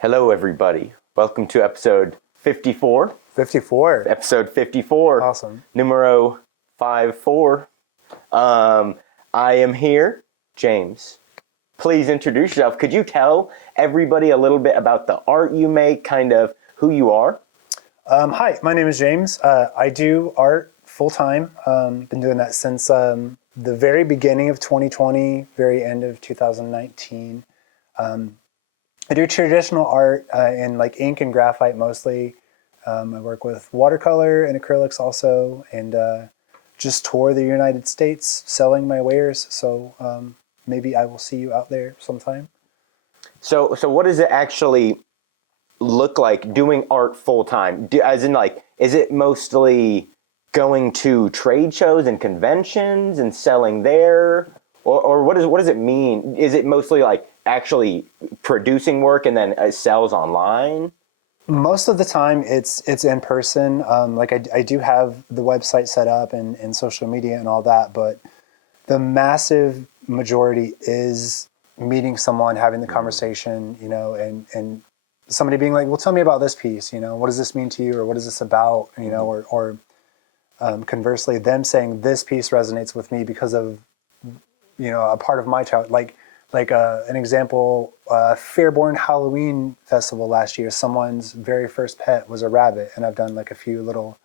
Hello, everybody. Welcome to episode 54. 54. Episode 54. Awesome. Numero 54. I am here, James. Please introduce yourself. Could you tell everybody a little bit about the art you make, kind of who you are? Hi, my name is James. I do art full-time. Been doing that since the very beginning of 2020, very end of 2019. I do traditional art in like ink and graphite mostly. I work with watercolor and acrylics also, and just tour the United States selling my wares. So maybe I will see you out there sometime. So what does it actually look like doing art full time? As in, like, is it mostly going to trade shows and conventions and selling there, or what does it mean? Is it mostly like actually producing work and then it sells online? Most of the time it's in person. Like I do have the website set up and social media and all that, but the massive majority is meeting someone, having the conversation, and somebody being like, well, tell me about this piece, what does this mean to you? Or what is this about? Or conversely, them saying this piece resonates with me because of, a part of my child, like an example, Fairborn Halloween Festival last year, someone's very first pet was a rabbit, and I've done like a few little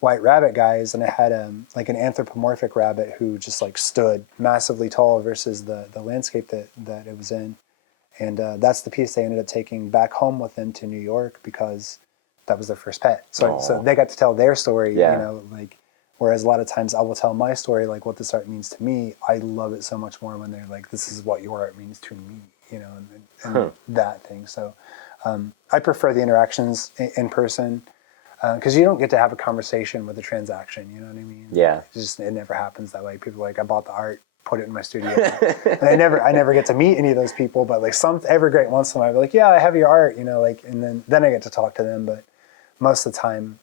white rabbit guys, and I had like an anthropomorphic rabbit who just like stood massively tall versus the landscape that it was in, and that's the piece they ended up taking back home with them to New York because that was their first pet. So they got to tell their story, whereas a lot of times I will tell my story, like what this art means to me. I love it so much more when they're like, this is what your art means to me, and that thing. So I prefer the interactions in person because you don't get to have a conversation with a transaction, you know what I mean? Yeah. It never happens that way. People are like, I bought the art, put it in my studio. And I never get to meet any of those people, but like every great once in a while, I'll be like, yeah, I have your art, and then I get to talk to them. But most of the time,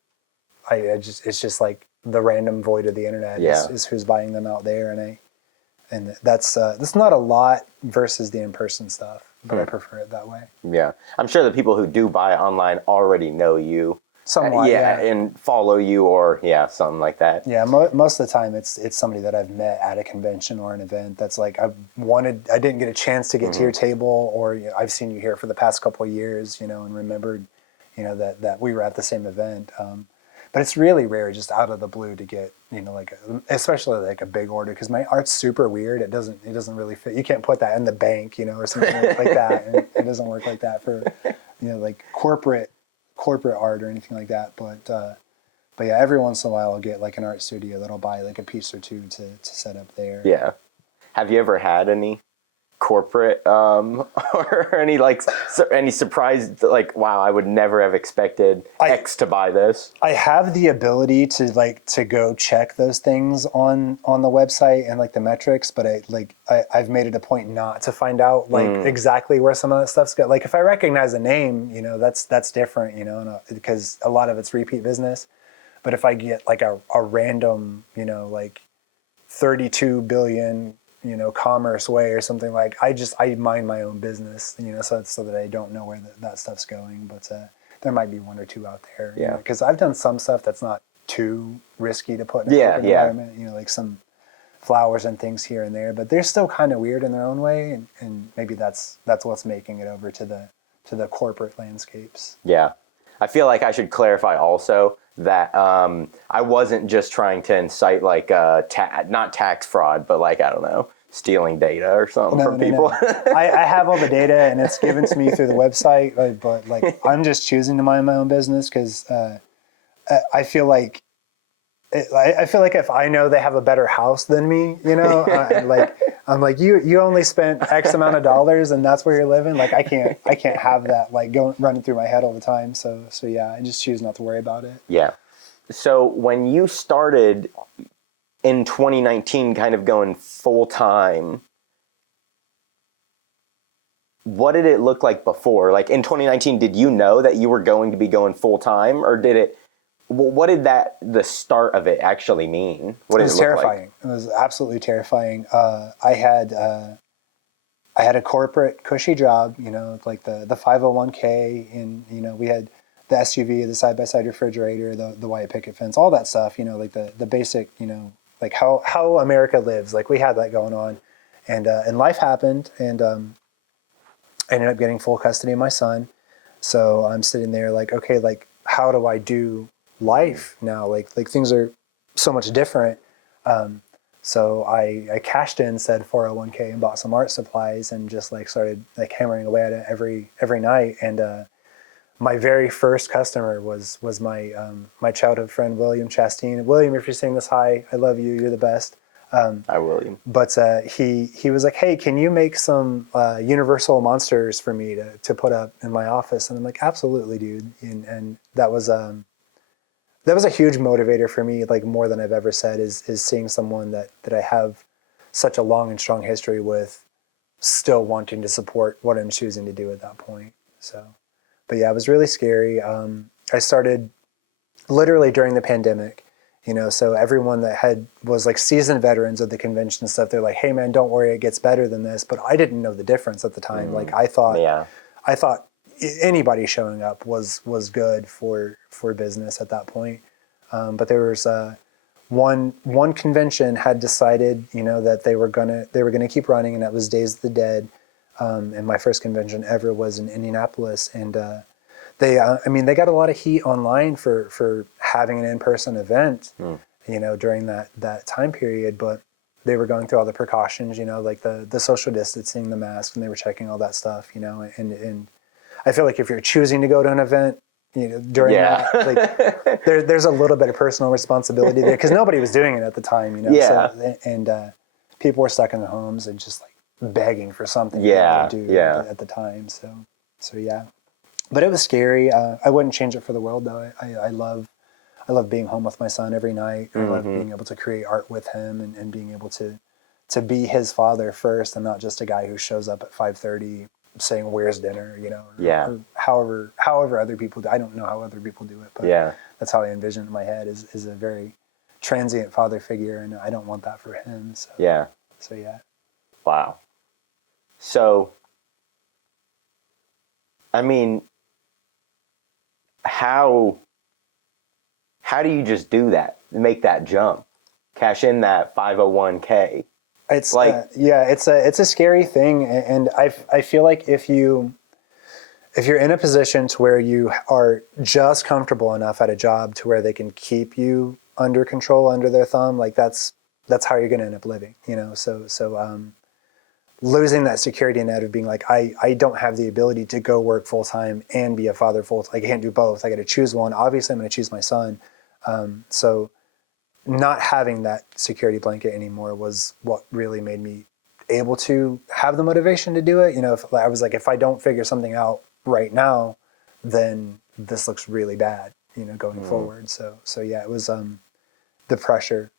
it's just like the random void of the internet is who's buying them out there, and that's not a lot versus the in-person stuff, but I prefer it that way. Yeah, I'm sure the people who do buy online already know you somewhat, and follow you, or something like that. Yeah, most of the time it's somebody that I've met at a convention or an event that's like I didn't get a chance to get to your table, or I've seen you here for the past couple of years, and remembered that we were at the same event. But it's really rare just out of the blue to get, especially like a big order, because my art's super weird. It doesn't really fit. You can't put that in the bank, or something like that. And it doesn't work like that for, like corporate art or anything like that. But yeah, every once in a while I'll get like an art studio that'll buy like a piece or two to set up there. Yeah. Have you ever had any corporate or any surprise, like, wow, I would never have expected X to buy this? I have the ability to go check those things on the website and like the metrics, but I've made it a point not to find out exactly where some of that stuff's got. Like if I recognize a name, that's different, because a lot of it's repeat business. But if I get like a random, like 32 billion commerce way or something, like I mind my own business, so that I don't know where that stuff's going. But there might be one or two out there. Yeah. Because I've done some stuff that's not too risky to put in a corporate environment. Like some flowers and things here and there, but they're still kind of weird in their own way, and maybe that's what's making it over to the corporate landscapes. Yeah. I feel like I should clarify also that I wasn't just trying to incite like not tax fraud, but like, I don't know, stealing data or something from people. No. I have all the data and it's given to me through the website, but like I'm just choosing to mind my own business because I feel like if I know they have a better house than me, I'm like you only spent X amount of dollars and that's where you're living. Like I can't have that like running through my head all the time. So yeah, I just choose not to worry about it. Yeah. So when you started in 2019, kind of going full time, what did it look like before? Like in 2019, did you know that you were going to be going full time, or what did the start of it actually mean? What did it look terrifying. like? It was absolutely terrifying. I had I had a corporate cushy job, like the 501k, and we had the SUV, the side by side refrigerator, the white picket fence, all that stuff. Like the basic, like how America lives. Like we had that going on, and life happened, and I ended up getting full custody of my son. So I'm sitting there like, okay, like how do I do life now? Like things are so much different. So I cashed in said 401k and bought some art supplies and just like started like hammering away at it every night. And my very first customer was my my childhood friend William Chastain. William, if you're seeing this, hi, I love you. You're the best. Hi, William. But he was like, hey, can you make some Universal monsters for me to put up in my office? And I'm like, absolutely, dude. And that was a huge motivator for me, like more than I've ever said, is seeing someone that I have such a long and strong history with still wanting to support what I'm choosing to do at that point. So, but yeah, it was really scary. I started literally during the pandemic, so everyone that was like seasoned veterans of the convention and stuff, they're like, hey man, don't worry, it gets better than this. But I didn't know the difference at the time. Like I thought anybody showing up was good for business at that point. But there was one convention had decided, that they were gonna keep running, and that was Days of the Dead. And my first convention ever was in Indianapolis, and they got a lot of heat online for having an in-person event, during that time period. But they were going through all the precautions, like the social distancing, the mask, and they were checking all that stuff, and I feel like if you're choosing to go to an event, during that, like there's a little bit of personal responsibility there because nobody was doing it at the time, Yeah. So, and people were stuck in their homes and just like begging for something Yeah. to do Yeah. at the time. So yeah, but it was scary. I wouldn't change it for the world though. I love being home with my son every night. I love being able to create art with him and being able to be his father first and not just a guy who shows up at 5:30 saying where's dinner, or however other people do. I don't know how other people do it, but that's how I envision it in my head is a very transient father figure, and I don't want that for him. So Yeah. Wow. So, I mean, how do you just do that? Make that jump, cash in that 501k? It's like it's a scary thing, and I feel like if you're in a position to where you are just comfortable enough at a job to where they can keep you under control, under their thumb, like that's how you're going to end up living, So losing that security net of being like, I don't have the ability to go work full time and be a father full time. I can't do both. I got to choose one. Obviously, I'm going to choose my son. So not having that security blanket anymore was what really made me able to have the motivation to do it. If I was like, if I don't figure something out right now, then this looks really bad, going forward. So yeah, it was the pressure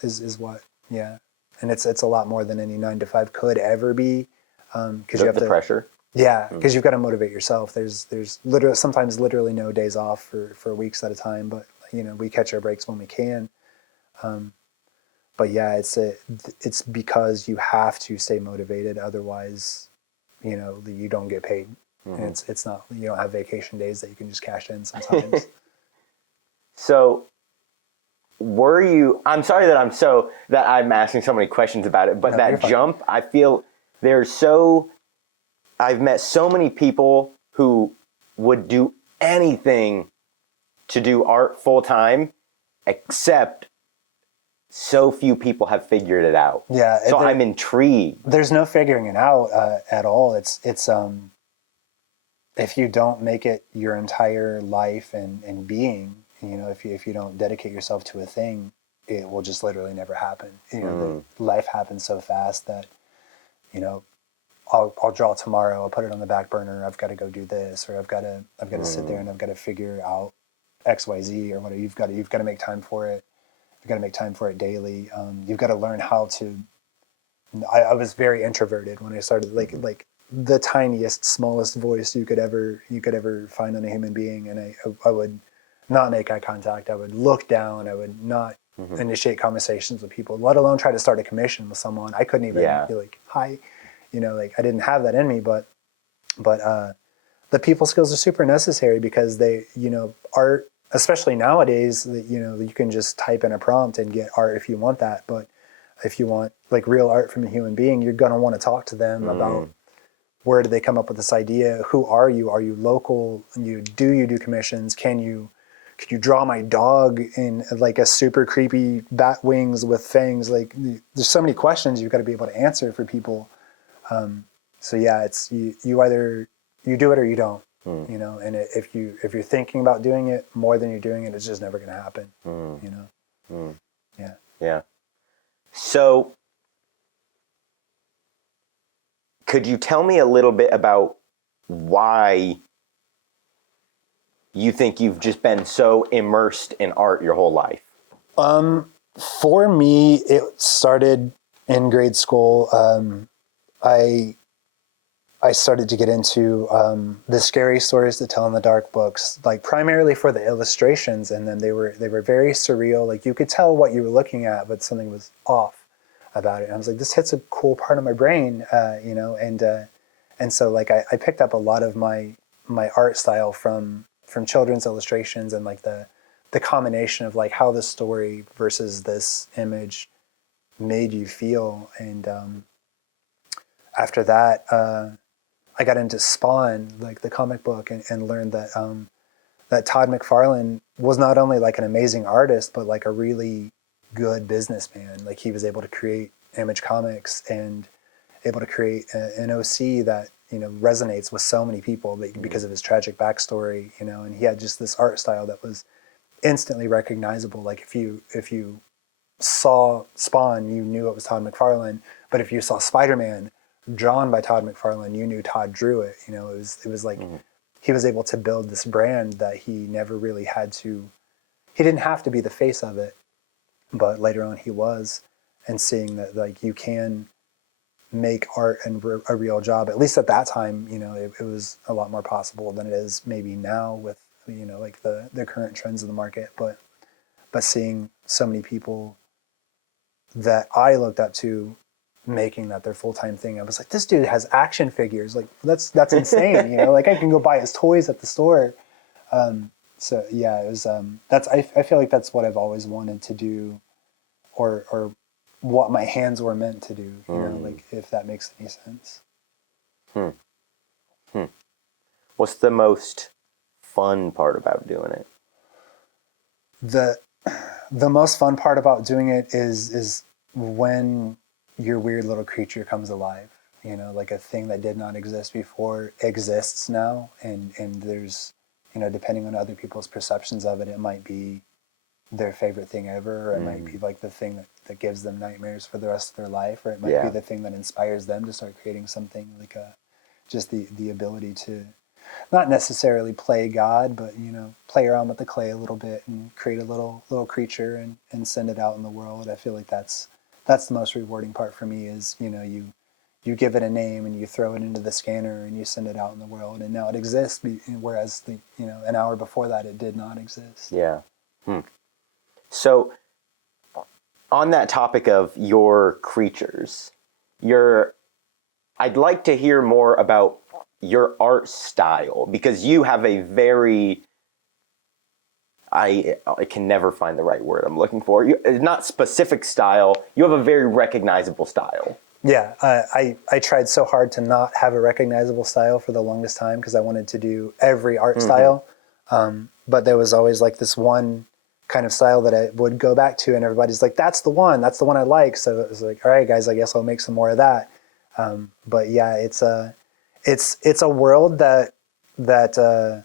is what, yeah. And it's a lot more than any 9 to 5 could ever be. Because you have the pressure. Yeah, because you've got to motivate yourself. There's sometimes literally no days off for weeks at a time, but we catch our breaks when we can. But yeah, it's because you have to stay motivated. Otherwise, you don't get paid. And it's not, you don't have vacation days that you can just cash in sometimes. So I'm sorry that I'm asking so many questions about it, but that jump, I feel I've met so many people who would do anything to do art full time, except so few people have figured it out. Yeah. So I'm intrigued. There's no figuring it out at all. It's if you don't make it your entire life and being, if you don't dedicate yourself to a thing, it will just literally never happen. Life happens so fast that, I'll draw tomorrow. I'll put it on the back burner. I've got to go do this, or I've got to sit there and I've got to figure out X, Y, Z, or whatever. You've got to make time for it. You've got to make time for it daily. You've got to learn how to. I was very introverted when I started, like the tiniest, smallest voice you could ever find on a human being, and I would not make eye contact. I would look down. I would not initiate conversations with people, let alone try to start a commission with someone. I couldn't even be like, hi. like I didn't have that in me, but the people skills are super necessary because they, art, especially nowadays, you can just type in a prompt and get art if you want that. But if you want like real art from a human being, you're going to want to talk to them about where did they come up with this idea? Who are you? Are you local? Do you do commissions? Could you draw my dog in like a super creepy bat wings with fangs? Like there's so many questions you've got to be able to answer for people. So yeah, it's you either you do it or you don't, and if you're thinking about doing it more than you're doing it, it's just never going to happen, Yeah. Yeah. So could you tell me a little bit about why you think you've just been so immersed in art your whole life? For me, it started in grade school. I started to get into the scary stories to tell in the dark books, like primarily for the illustrations, and then they were very surreal. Like you could tell what you were looking at, but something was off about it. And I was like, this hits a cool part of my brain, and so like I picked up a lot of my art style from children's illustrations and like the combination of like how the story versus this image made you feel. And after that, I got into Spawn, like the comic book, and learned that that Todd McFarlane was not only like an amazing artist, but like a really good businessman. Like he was able to create Image Comics and able to create an OC that resonates with so many people because of his tragic backstory. And he had just this art style that was instantly recognizable. Like if you saw Spawn, you knew it was Todd McFarlane. But if you saw Spider-Man drawn by Todd McFarlane, you knew Todd drew it. It was like he was able to build this brand that he never really had to. He didn't have to be the face of it, but later on he was. And seeing that like you can make art and a real job, at least at that time, it was a lot more possible than it is maybe now with like the current trends of the market. But seeing so many people that I looked up to making that their full-time thing, I was like, this dude has action figures. Like that's insane. Like I can go buy his toys at the store. So yeah, it was, I feel like that's what I've always wanted to do, or what my hands were meant to do, like if that makes any sense. What's the most fun part about doing it? The most fun part about doing it is when your weird little creature comes alive, like a thing that did not exist before exists now. And there's, depending on other people's perceptions of it, it might be their favorite thing ever, or it might be like the thing that gives them nightmares for the rest of their life, or it might be the thing that inspires them to start creating something, like just the ability to not necessarily play God, but play around with the clay a little bit and create a little creature and send it out in the world. I feel like that's the most rewarding part for me is you give it a name and you throw it into the scanner and you send it out in the world, and now it exists, whereas an hour before that it did not exist. Yeah. So on that topic of your creatures, I'd like to hear more about your art style, because you have a very, I can never find the right word I'm looking for. Not specific style. You have a very recognizable style. Yeah, I tried so hard to not have a recognizable style for the longest time because I wanted to do every art style. But there was always like this one kind of style that I would go back to, and everybody's like, that's the one I like. So it was like, all right, guys, I guess I'll make some more of that. But yeah, it's a world that the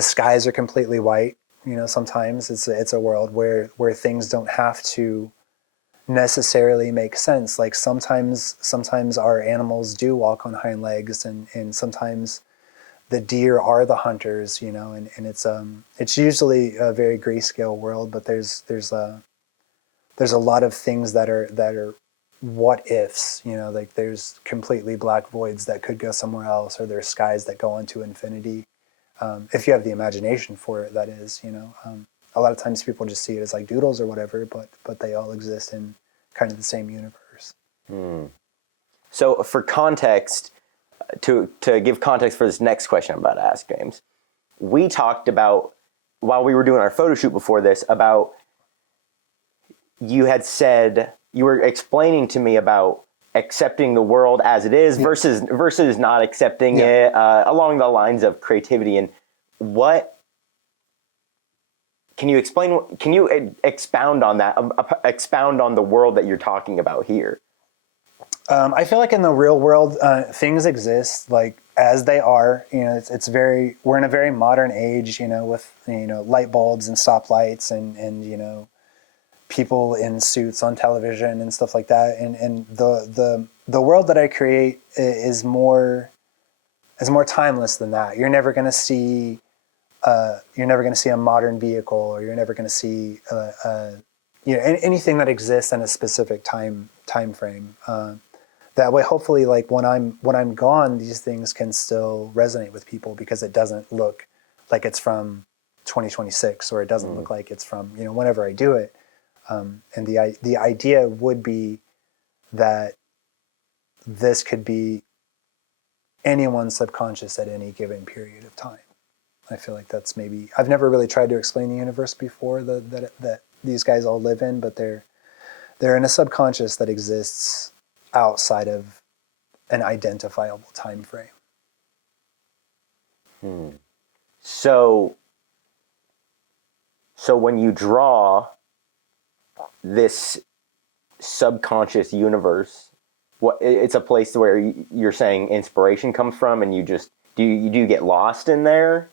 skies are completely white. Sometimes it's a world where things don't have to necessarily make sense. Like sometimes our animals do walk on hind legs, and sometimes the deer are the hunters, and it's usually a very grayscale world, but there's a lot of things that are what ifs, like there's completely black voids that could go somewhere else, or there's skies that go into infinity. If you have the imagination for it, that is, a lot of times people just see it as like doodles or whatever, but they all exist in kind of the same universe. So for context, to give context for this next question I'm about to ask, James, we talked about, while we were doing our photo shoot before this, about, you had said, you were explaining to me about accepting the world as it is versus not accepting it, along the lines of creativity. And what can you explain? Can you expound on that? Expound on the world that you're talking about here. I feel like in the real world, things exist like as they are. You know, we're in a very modern age. You know, with light bulbs and stoplights and people in suits on television and stuff like that. And the world that I create is more timeless than that. You're never going to see a modern vehicle, or you're never going to see anything that exists in a specific time frame. That way, hopefully, like when I'm gone, these things can still resonate with people because it doesn't look like it's from 2026, or it doesn't look like it's from whenever I do it. And the idea would be that this could be anyone's subconscious at any given period of time. I feel like that's maybe, I've never really tried to explain the universe before that these guys all live in, but they're in a subconscious that exists outside of an identifiable time frame. So when you draw this subconscious universe, it's a place where you're saying inspiration comes from, and do you get lost in there?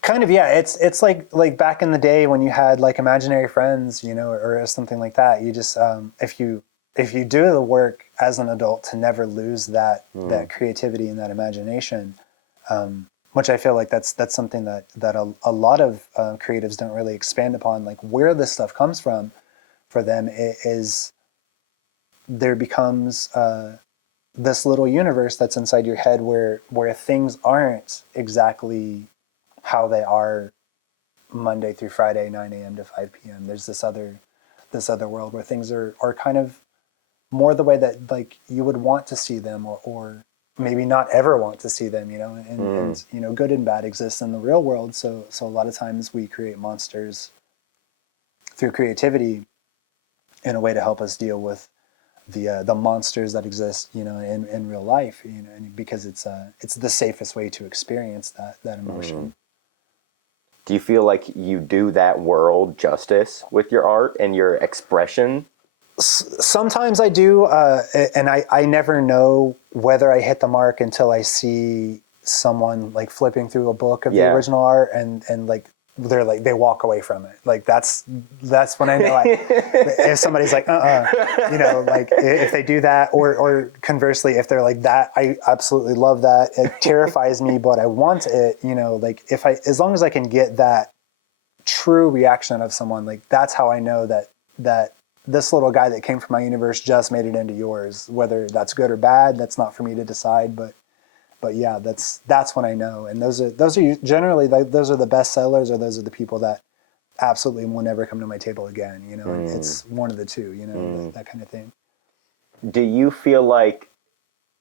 Kind of, yeah. It's like back in the day when you had like imaginary friends, or something like that. You just if you do the work as an adult to never lose that creativity and that imagination, which I feel like that's something that a lot of creatives don't really expand upon. Like where this stuff comes from for them is there becomes this little universe that's inside your head where things aren't exactly how they are Monday through Friday, 9 a.m. to 5 p.m. There's this other world where things are kind of more the way that like you would want to see them, or maybe not ever want to see them, and good and bad exists in the real world. So a lot of times we create monsters through creativity in a way to help us deal with the monsters that exist, in real life, and because it's the safest way to experience that emotion. Do you feel like you do that world justice with your art and your expression? Sometimes I do, and I never know whether I hit the mark until I see someone like flipping through a book of the original art, and like they walk away from it. Like that's when I know if somebody's like like if they do that, or conversely, if they're like that, I absolutely love that. It terrifies me, but I want it. Like as long as I can get that true reaction of someone, like that's how I know that this little guy that came from my universe just made it into yours. Whether that's good or bad, that's not for me to decide, but yeah, that's when I know. And those are generally, like, those are the best sellers, or those are the people that absolutely will never come to my table again. And it's one of the two. That kind of thing. Do you feel like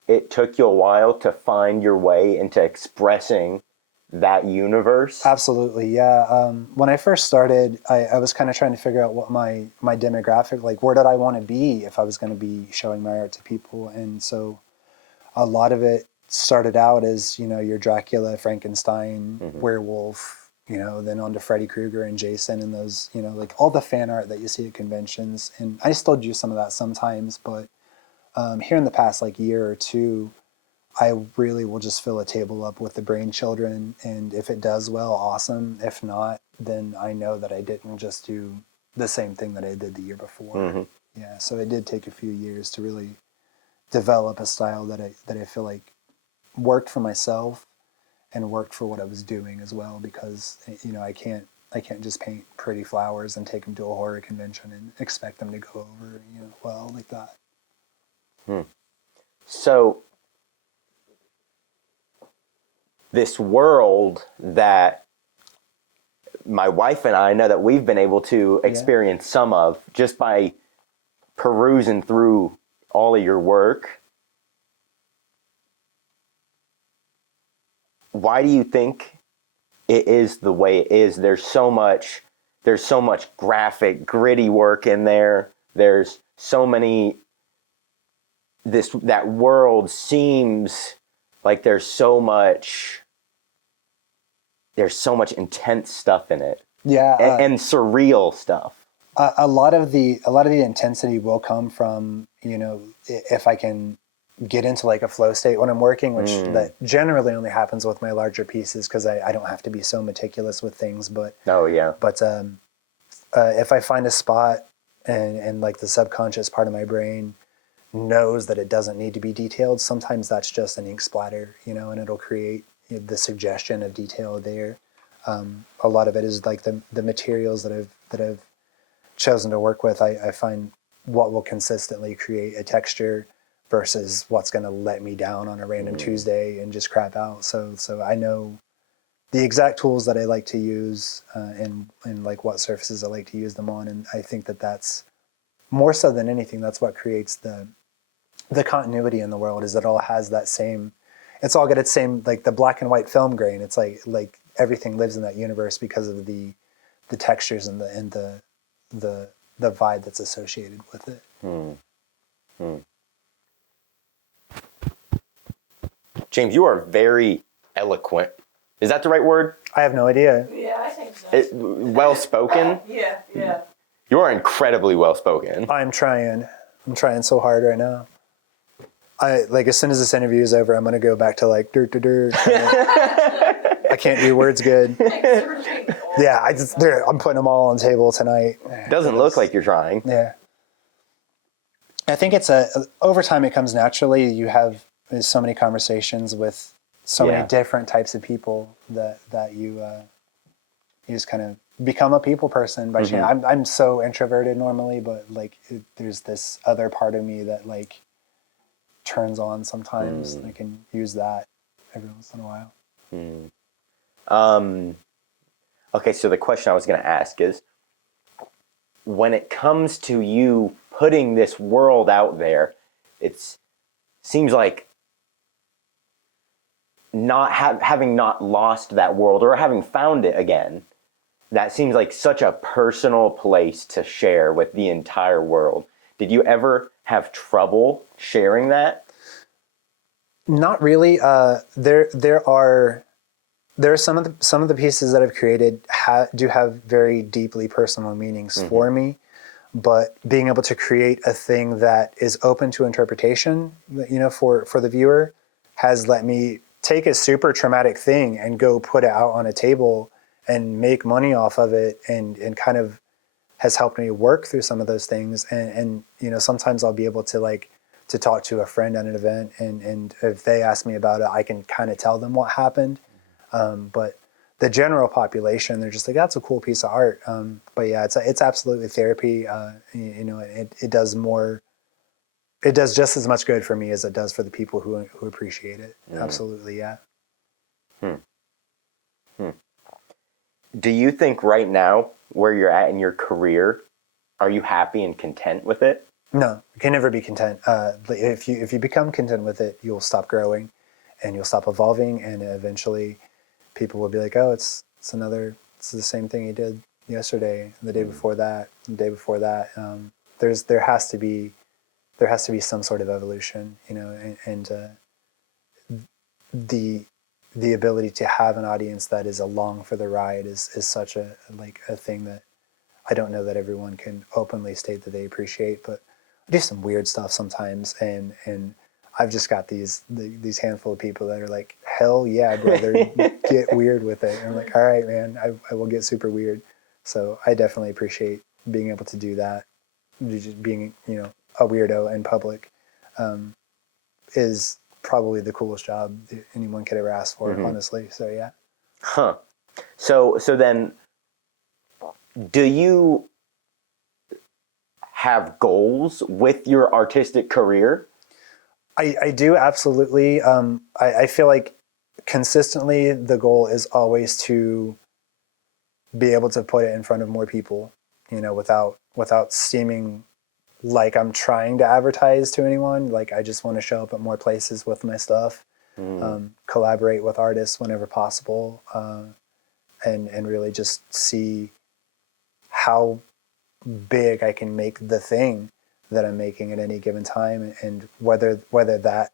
it took you a while to find your way into expressing that universe? Absolutely, yeah. When I first started, I was kind of trying to figure out what my demographic, like where did I want to be if I was going to be showing my art to people. And so a lot of it started out as, your Dracula, Frankenstein, werewolf, then on to Freddy Krueger and Jason, and those, like all the fan art that you see at conventions. And I still do some of that sometimes, but here in the past like year or two, I really will just fill a table up with the brain children, and if it does well, awesome. If not, then I know that I didn't just do the same thing that I did the year before. Yeah, so it did take a few years to really develop a style that I feel like worked for myself and worked for what I was doing as well, because I can't just paint pretty flowers and take them to a horror convention and expect them to go over well like that. So this world that my wife and I know that we've been able to experience some of just by perusing through all of your work, why do you think it is the way it is? There's so much graphic, gritty work in there. There's so many, that world seems like there's so much intense stuff in it. Yeah. And surreal stuff. A lot of the intensity will come from, if I can get into like a flow state when I'm working, which that generally only happens with my larger pieces because I don't have to be so meticulous with things. But if I find a spot and like the subconscious part of my brain knows that it doesn't need to be detailed, sometimes that's just an ink splatter, and it'll create the suggestion of detail there. A lot of it is like the materials that I've chosen to work with. I find what will consistently create a texture versus what's going to let me down on a random Tuesday and just crap out. So I know the exact tools that I like to use and like what surfaces I like to use them on. And I think that's more so than anything, that's what creates the continuity in the world, is that it all has that same, it's all got its same, like the black and white film grain. It's like everything lives in that universe because of the textures and the vibe that's associated with it. James, you are very eloquent. Is that the right word? I have no idea. Yeah, I think so. Well spoken? Yeah. You are incredibly well spoken. I'm trying so hard right now. As soon as this interview is over, I'm going to go back to like dirt. I can't do words good. Yeah, I'm putting them all on the table tonight. Doesn't look like you're trying. Yeah. I think it's over time it comes naturally. You have so many conversations with so many different types of people that you just kind of become a people person by chance. I'm so introverted normally, but like there's this other part of me that like turns on sometimes. I can use that every once in a while. Okay, so the question I was going to ask is, when it comes to you putting this world out there, it seems like having not lost that world or having found it again, that seems like such a personal place to share with the entire world. Did you ever have trouble sharing that? Not really. There are some of the pieces that I've created do have very deeply personal meanings for me, but being able to create a thing that is open to interpretation, for the viewer, has let me take a super traumatic thing and go put it out on a table and make money off of it, and kind of has helped me work through some of those things. And sometimes I'll be able to to talk to a friend at an event, and if they ask me about it, I can kind of tell them what happened. But the general population, they're just like, that's a cool piece of art. But yeah, it's absolutely therapy. It does just as much good for me as it does for the people who appreciate it. Absolutely. Yeah. Do you think right now, where you're at in your career, are you happy and content with it? No, you can never be content. If you become content with it, you'll stop growing and you'll stop evolving, and eventually people will be like, oh, it's the same thing you did yesterday, the day before that, the day before that. There has to be some sort of evolution, and the ability to have an audience that is along for the ride is such a thing that I don't know that everyone can openly state that they appreciate. But I do some weird stuff sometimes, and I've just got these handful of people that are like, hell yeah, brother, get weird with it. And I'm like, all right, man, I will get super weird. So I definitely appreciate being able to do that. Just being, a weirdo in public is probably the coolest job anyone could ever ask for, honestly. So yeah. Huh. So then, do you have goals with your artistic career? I do, absolutely. I feel like consistently the goal is always to be able to put it in front of more people, without seeming like I'm trying to advertise to anyone. Like, I just want to show up at more places with my stuff. collaborate with artists whenever possible, and really just see how big I can make the thing that I'm making at any given time, and whether that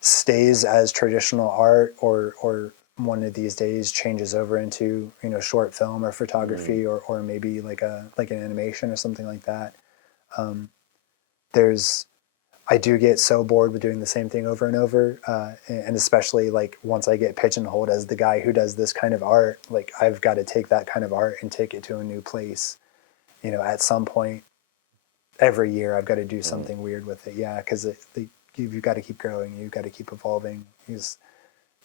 stays as traditional art or one of these days changes over into short film or photography or maybe like an animation or something like that. There's I do get so bored with doing the same thing over and over, and especially like once I get pigeonholed as the guy who does this kind of art, like I've got to take that kind of art and take it to a new place. At some point every year I've got to do something weird with it. Yeah, because you've got to keep growing, you've got to keep evolving. Because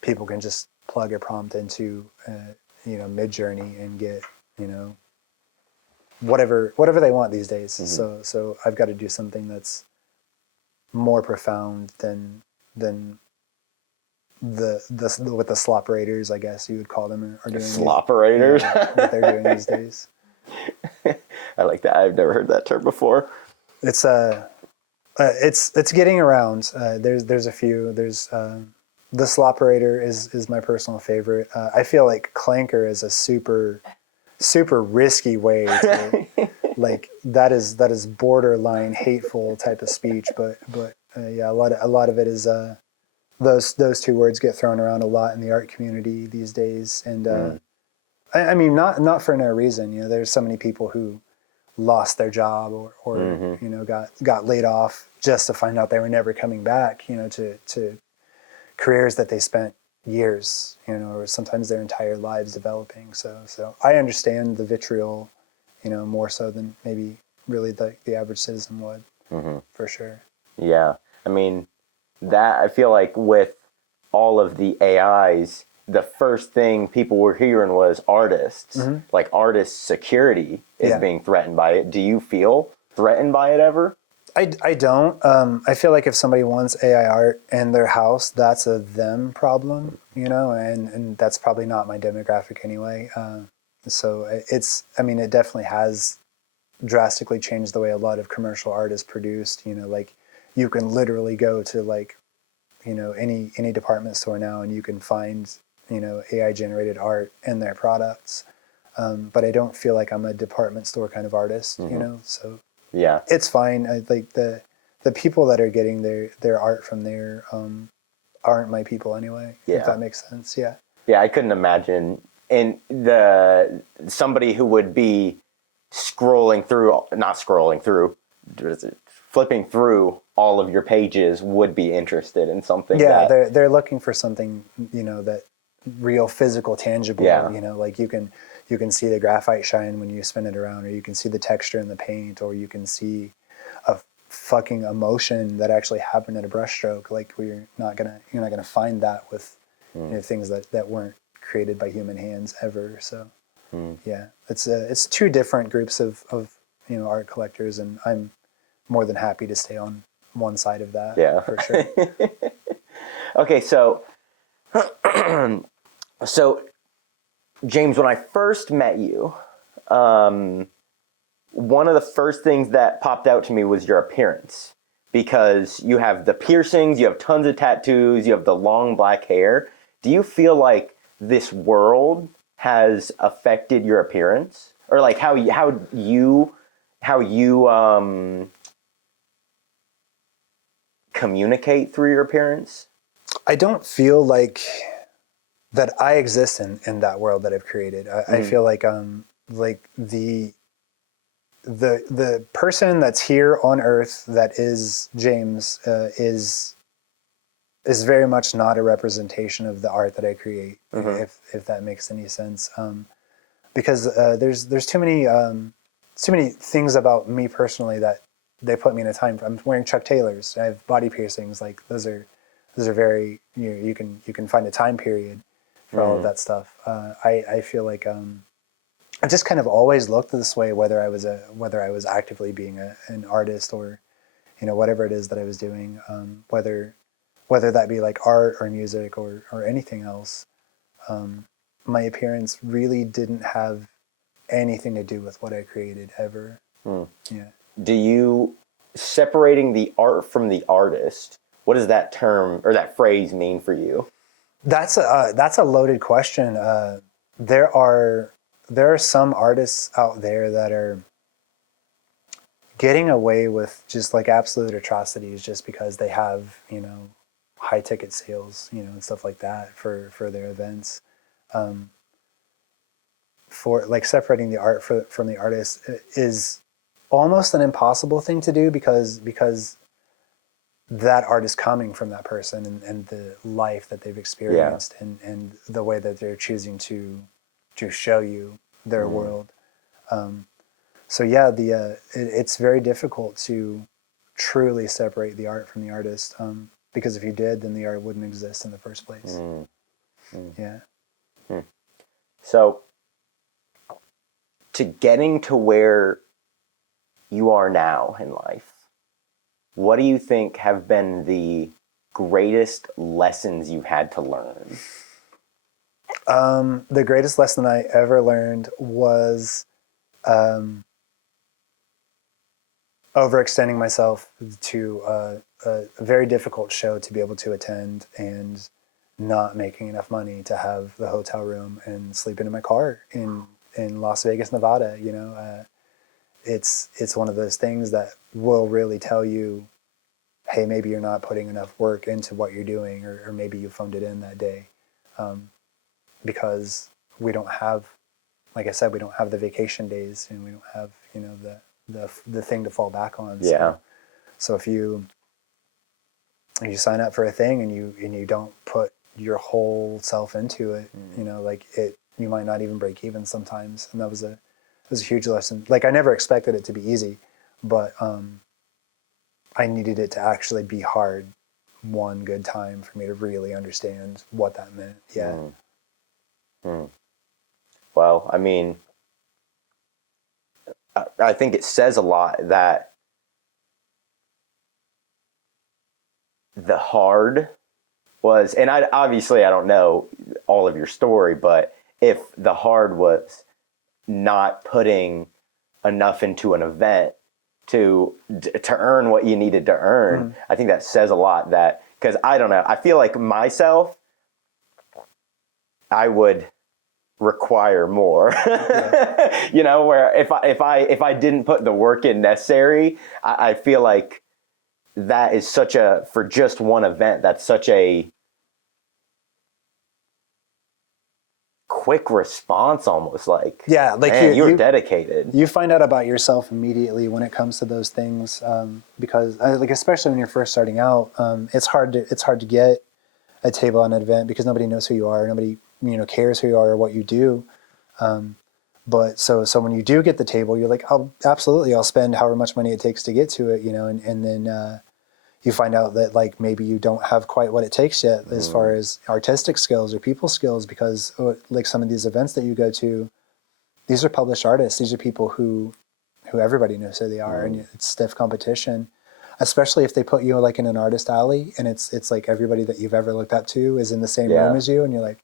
people can just plug a prompt into Mid-Journey and get whatever they want these days. So I've got to do something that's more profound than the what the sloperators, I guess you would call them, are doing. Sloperators? What they're doing these days. I like that. I've never heard that term before. It's getting around. There's a few. There's the sloperator is my personal favorite. I feel like clanker is a super risky way to like that is borderline hateful type of speech, but yeah, a lot of it is those two words get thrown around a lot in the art community these days, and I mean not for no reason. There's so many people who lost their job or got laid off just to find out they were never coming back. To careers that they spent years, or sometimes their entire lives developing. So I understand the vitriol, more so than maybe really the average citizen would, for sure. Yeah. I mean, that I feel like with all of the AIs, the first thing people were hearing was artists. Like artist security is being threatened by it. Do you feel threatened by it ever? I don't. I feel like if somebody wants AI art in their house, that's a them problem, and that's probably not my demographic anyway. So it definitely has drastically changed the way a lot of commercial art is produced. Like you can literally go to like, any department store now and you can find, AI generated art in their products. But I don't feel like I'm a department store kind of artist, so. Yeah, it's fine. Like the people that are getting their art from there aren't my people anyway. Yeah. If that makes sense. Yeah. Yeah, I couldn't imagine. And somebody who would be flipping through all of your pages would be interested in something. Yeah, they're looking for something, that real physical, tangible. Yeah. Like you can see the graphite shine when you spin it around, or you can see the texture in the paint, or you can see a fucking emotion that actually happened in a brushstroke. Like you're not gonna find that with things that weren't created by human hands ever. So yeah, it's two different groups of art collectors, and I'm more than happy to stay on one side of that. Yeah, for sure. Okay, so James, when I first met you, one of the first things that popped out to me was your appearance, because you have the piercings, you have tons of tattoos, you have the long black hair. Do you feel like this world has affected your appearance, or like how you communicate through your appearance? I don't feel like that I exist in that world that I've created. I feel like the person that's here on Earth that is James is very much not a representation of the art that I create. If that makes any sense, because there's too many things about me personally that they put me in a time. I'm wearing Chuck Taylors. I have body piercings. Like those are very you can find a time period for all of that stuff. I feel like I just kind of always looked this way, whether I was actively being an artist or whatever it is that I was doing, whether that be like art or music or anything else. My appearance really didn't have anything to do with what I created ever. Yeah. Do you, separating the art from the artist, what does that term or that phrase mean for you? That's a loaded question. There are some artists out there that are getting away with just like absolute atrocities just because they have, high ticket sales, and stuff like that for their events. For like separating the art from the artist is almost an impossible thing to do because that art is coming from that person and the life that they've experienced and the way that they're choosing to show you their world. So yeah, it's very difficult to truly separate the art from the artist, because if you did, then the art wouldn't exist in the first place. Yeah. So, to getting to where you are now in life, what do you think have been the greatest lessons you've had to learn? The greatest lesson I ever learned was overextending myself to a very difficult show to be able to attend and not making enough money to have the hotel room and sleeping in my car in Las Vegas, Nevada. It's one of those things that will really tell you, hey, maybe you're not putting enough work into what you're doing, or maybe you phoned it in that day, because we don't have, like I said, we don't have the vacation days, and we don't have the thing to fall back on. Yeah. So if you sign up for a thing and you don't put your whole self into it, you might not even break even sometimes. And that was a huge lesson. Like I never expected it to be easy, but I needed it to actually be hard one good time for me to really understand what that meant. Yeah. Well, I mean, I think it says a lot that the hard was, and I don't know all of your story, but if the hard was not putting enough into an event to earn what you needed to earn, I think that says a lot. That, because I don't know, I feel like myself, I would require more. Where if I didn't put the work in necessary, I feel like that is for just one event, that's such a quick response, almost like, yeah, like man, you're dedicated. You find out about yourself immediately when it comes to those things, because like especially when you're first starting out, it's hard to get a table on an event because nobody knows who you are, nobody cares who you are or what you do. But so when you do get the table, you're like, I'll spend however much money it takes to get to it, and then you find out that like maybe you don't have quite what it takes yet as far as artistic skills or people skills, because like some of these events that you go to, these are published artists. These are people who everybody knows who they are, and it's stiff competition, especially if they put you like in an artist alley and it's like everybody that you've ever looked up to is in the same room as you, and you're like,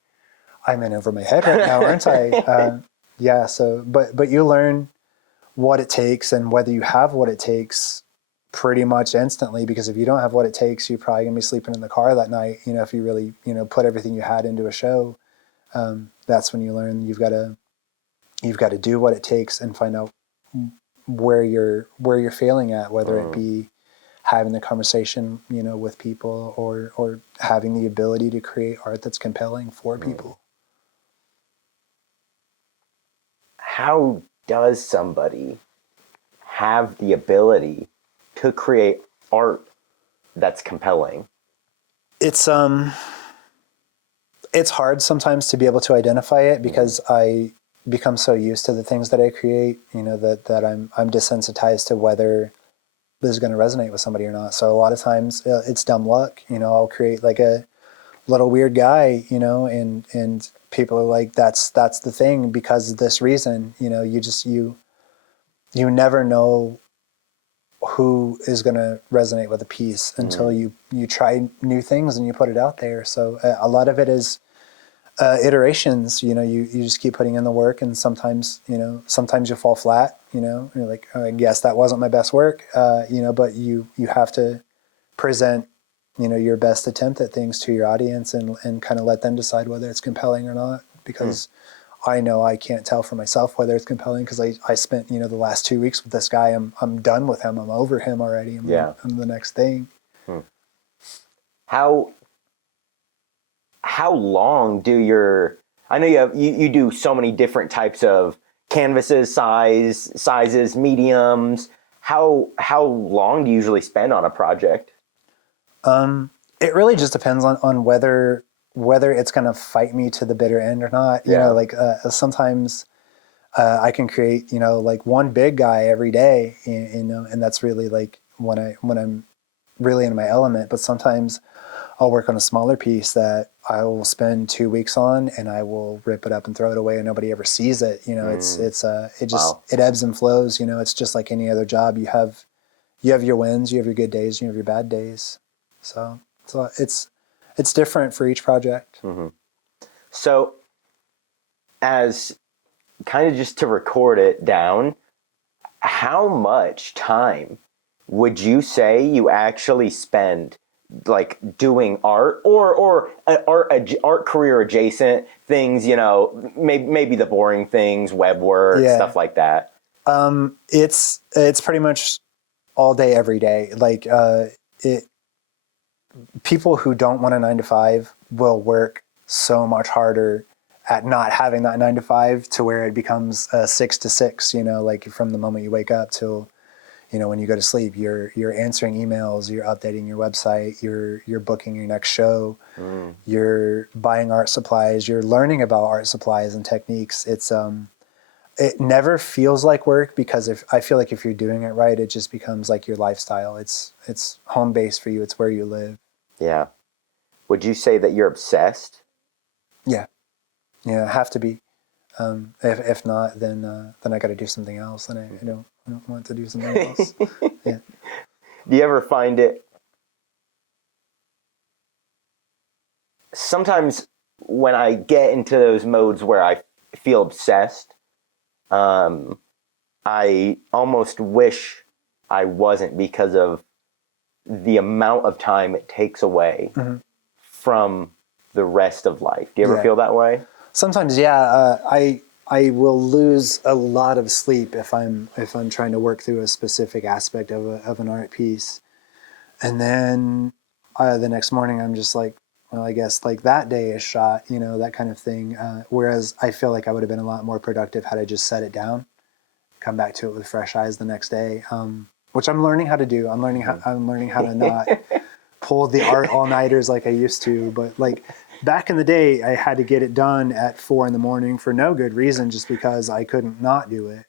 I'm in over my head right now, aren't I? Yeah. So, but you learn what it takes and whether you have what it takes pretty much instantly, because if you don't have what it takes, you're probably gonna be sleeping in the car that night. If you really, put everything you had into a show, that's when you learn you've got to do what it takes and find out where you're failing at, whether it be having the conversation, with people, or having the ability to create art that's compelling for people. How does somebody have the ability to create art that's compelling? It's hard sometimes to be able to identify it, because I become so used to the things that I create, that I'm desensitized to whether this is going to resonate with somebody or not. So a lot of times it's dumb luck. I'll create like a little weird guy, and people are like, that's the thing because of this reason. You never know who is going to resonate with a piece until you try new things and you put it out there. So a lot of it is iterations. You just keep putting in the work, and sometimes you fall flat. You're like, oh, I guess that wasn't my best work. But you have to present your best attempt at things to your audience and kind of let them decide whether it's compelling or not, because I know I can't tell for myself whether it's compelling, because I spent, the last 2 weeks with this guy. I'm done with him. I'm over him already. I'm the next thing. How long do I know you do so many different types of canvases, sizes, mediums. How long do you usually spend on a project? It really just depends on whether it's going to fight me to the bitter end or not. Sometimes I can create, like one big guy every day, and that's really like when I'm really in my element. But sometimes I'll work on a smaller piece that I will spend 2 weeks on, and I will rip it up and throw it away, and nobody ever sees it. It ebbs and flows. It's just like any other job. You have your wins, you have your good days, you have your bad days. So it's different for each project. So, as kind of just to record it down, how much time would you say you actually spend like doing art or art career adjacent things, maybe the boring things, web work, stuff like that? It's pretty much all day, every day. Like people who don't want a 9 to 5 will work so much harder at not having that 9 to 5 to where it becomes 6 to 6, like from the moment you wake up till, when you go to sleep, you're answering emails, you're updating your website, you're booking your next show, you're buying art supplies, you're learning about art supplies and techniques. It never feels like work, because I feel like if you're doing it right, it just becomes like your lifestyle. It's home base for you. It's where you live. Yeah. Would you say that you're obsessed? Yeah, have to be. If not, then I got to do something else, and I don't want to do something else. Yeah. Do you ever find it? Sometimes when I get into those modes where I feel obsessed, I almost wish I wasn't, because of the amount of time it takes away from the rest of life. Do you ever feel that way? Sometimes, yeah. I will lose a lot of sleep if I'm trying to work through a specific aspect of an art piece, and then the next morning I'm just like, well, I guess like that day is shot, that kind of thing. Whereas I feel like I would have been a lot more productive had I just set it down, come back to it with fresh eyes the next day, which I'm learning how to do. I'm learning how to not pull the art all-nighters like I used to. But like back in the day, I had to get it done at 4 a.m. for no good reason, just because I couldn't not do it.